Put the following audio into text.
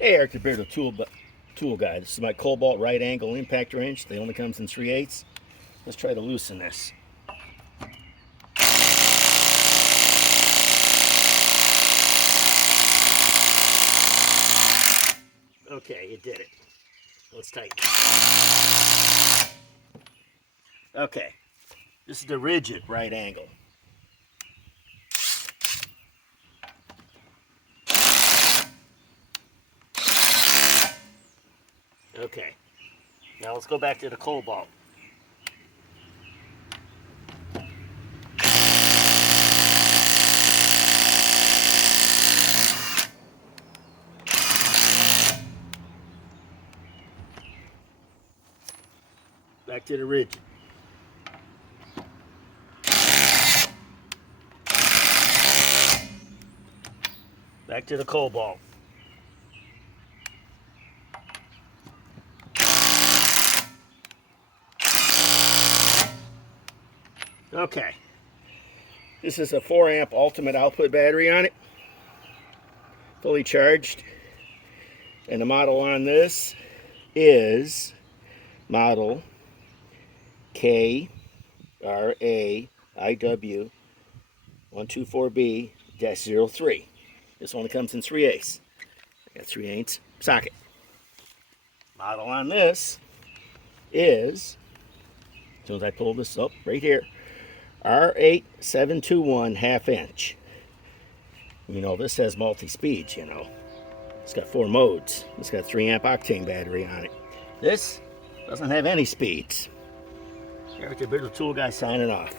Hey, Eric the Bearded Tool Guy. This is my KOBALT right angle impact wrench. They only comes in 3/8. Let's try to loosen this. Okay, it did it. Let's tighten. Okay, this is the RIDGID right angle. Okay, now let's go back to the KOBALT. Back to the RIDGID. Back to the KOBALT. Okay, this is a 4 amp ultimate output battery on it, fully charged, and the model on this is model KRAIW124B-03. This one comes in 3/8. I got 3/8 socket. Model on this is, as soon as I pull this up right here, R8721 1/2 inch. You know, this has multi-speeds, you know. It's got 4 modes. It's got 3 amp octane battery on it. This doesn't have any speeds. Eric the Bearded Tool Guy signing off.